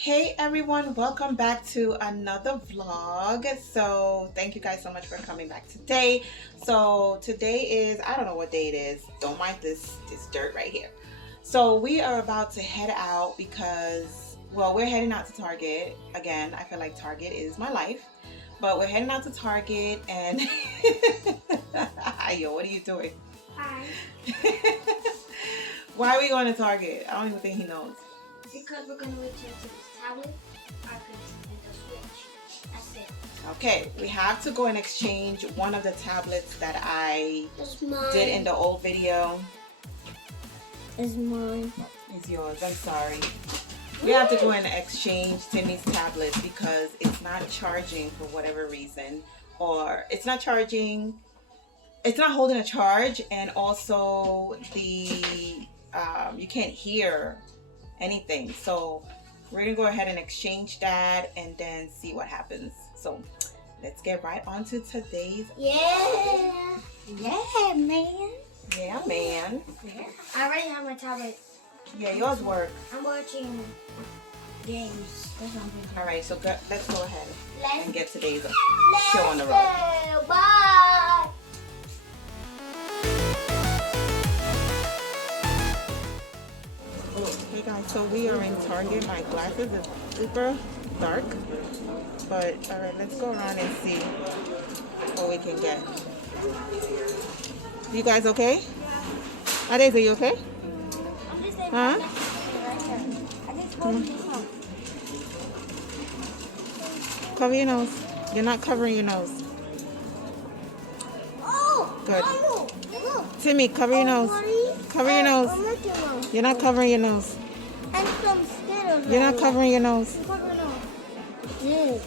Hey everyone, welcome back to another vlog. So thank you guys so much for coming back today. So today is, I don't know what day it is, don't mind this dirt right here. So we are about to head out because, well, we're heading out to Target again. I feel like Target is my life, but we're heading out to Target and yo, what are you doing? Hi. Why are we going to Target? I don't even think he knows. Because we're going to return to this tablet, and the Switch. That's it. Okay, we have to go and exchange one of the tablets that I did in the old video. It's mine. It's yours, I'm sorry. We have to go and exchange Timmy's tablet because it's not charging for whatever reason. Or it's not charging, it's not holding a charge, and also the you can't hear anything. So we're gonna go ahead and exchange that and then see what happens. So let's get right on to today's Yeah, man. Yeah, man. Yeah. I already have my tablet. Yeah, yours work. I'm watching games or something. All right, so let's go ahead and get today's Let's show on the road. go. Bye. Hey guys, so we are in Target. My glasses is super dark, but all right, let's go around and see what we can get. You guys okay? Ades, are you okay? Huh? Cover your nose. You're not covering your nose. Oh, Good. look. Timmy, cover your nose. Cover your nose. You're not covering your nose. And some Skittles. You're not covering your nose. Yeah.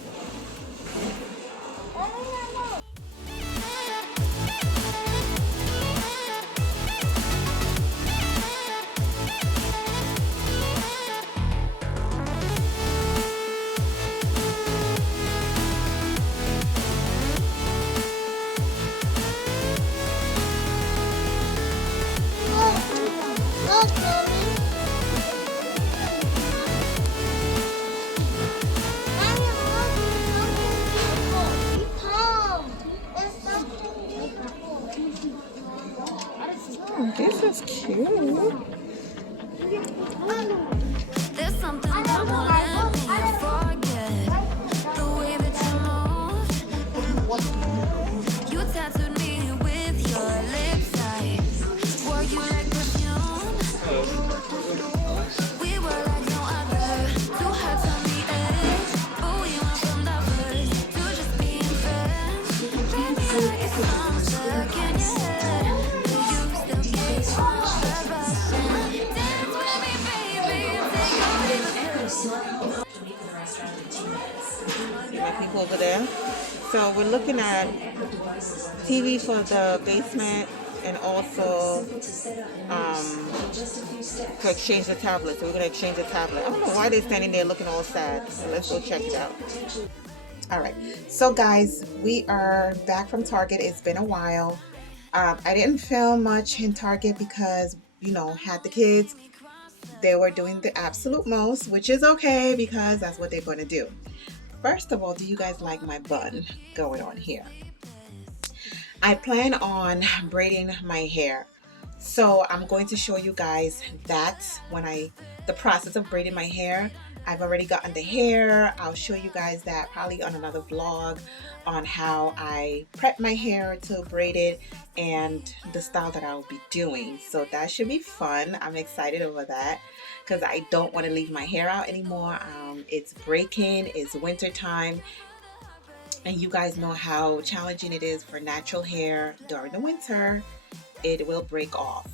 Oh, this is cute. There's something that won't let me forget the way that you move. You tattooed me with your lips. I wore you like perfume. We were like no other, two hearts on the edge, but we went from lovers to just being friends. Baby, I guess I'm stuck in your head. Do you still get the passion? Dance with me, baby, take away the See my people over there. So we're looking at TV for the basement and also to exchange the tablet. So we're going to exchange the tablet. I don't know why they're standing there looking all sad. So let's go check it out. All right. So guys, we are back from Target. It's been a while. I didn't film much in Target because, you know, had the kids. They were doing the absolute most, which is okay because that's what they're going to do. First of all, do you guys like my bun going on here? I plan on braiding my hair. So I'm going to show you guys that the process of braiding my hair. I've already gotten the hair. I'll show you guys that probably on another vlog on how I prep my hair to braid it and the style that I'll be doing. So that should be fun. I'm excited over that because I don't want to leave my hair out anymore. It's breaking, it's winter time, and you guys know how challenging it is for natural hair during the winter. It will break off.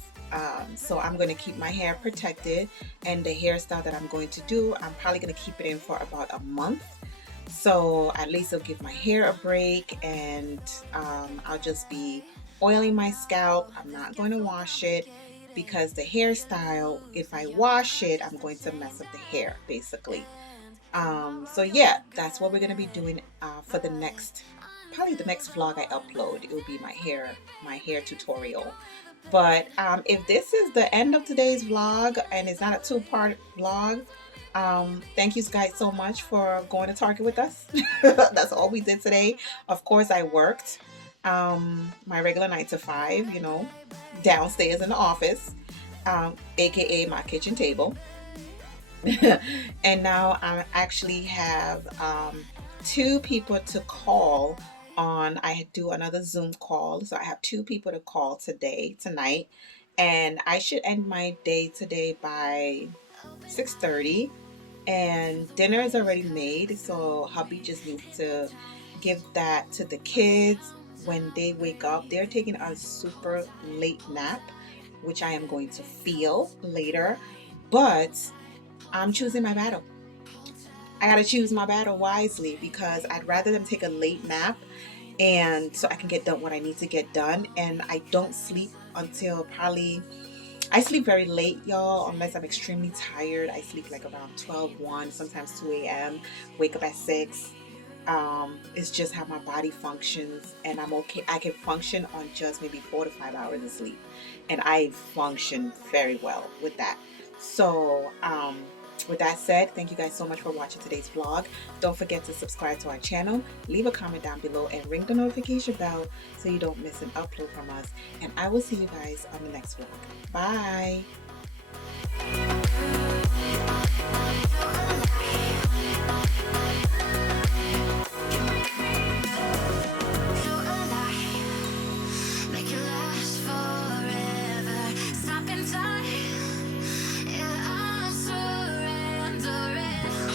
So I'm going to keep my hair protected, and the hairstyle that I'm going to do, I'm probably going to keep it in for about a month. So at least it'll give my hair a break, and I'll just be oiling my scalp. I'm not going to wash it because the hairstyle, if I wash it, I'm going to mess up the hair basically. So yeah, that's what we're going to be doing for the next, probably the next vlog I upload. It will be my hair tutorial. But if this is the end of today's vlog and it's not a two-part vlog, Thank you guys so much for going to Target with us. That's all we did today. Of course, I worked my regular 9 to 5, downstairs in the office, aka my kitchen table. And now I actually have two people to call on. I do another Zoom call, so I have two people to call tonight, and I should end my day today by 6:30. And dinner is already made, so hubby just needs to give that to the kids when they wake up. They're taking a super late nap, which I am going to feel later, but I'm choosing my battle. I gotta choose my battle wisely because I'd rather them take a late nap and so I can get done what I need to get done. And I don't sleep until probably, I sleep very late, y'all, unless I'm extremely tired. I sleep like around 12, 1, sometimes 2 a.m., wake up at 6. It's just how my body functions, and I'm okay. I can function on just maybe 4 to 5 hours of sleep, and I function very well with that. So, with that said, thank you guys so much for watching today's vlog. Don't forget to subscribe to our channel, leave a comment down below, and ring the notification bell so you don't miss an upload from us. And I will see you guys on the next vlog. Bye! Make it last forever. Stop in time. Yeah, I'm surrendering.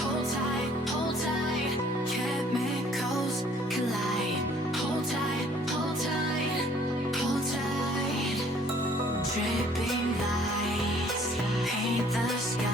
Hold tight, hold tight. Chemicals collide. Hold tight, hold tight, hold tight. Dripping lights paint the sky.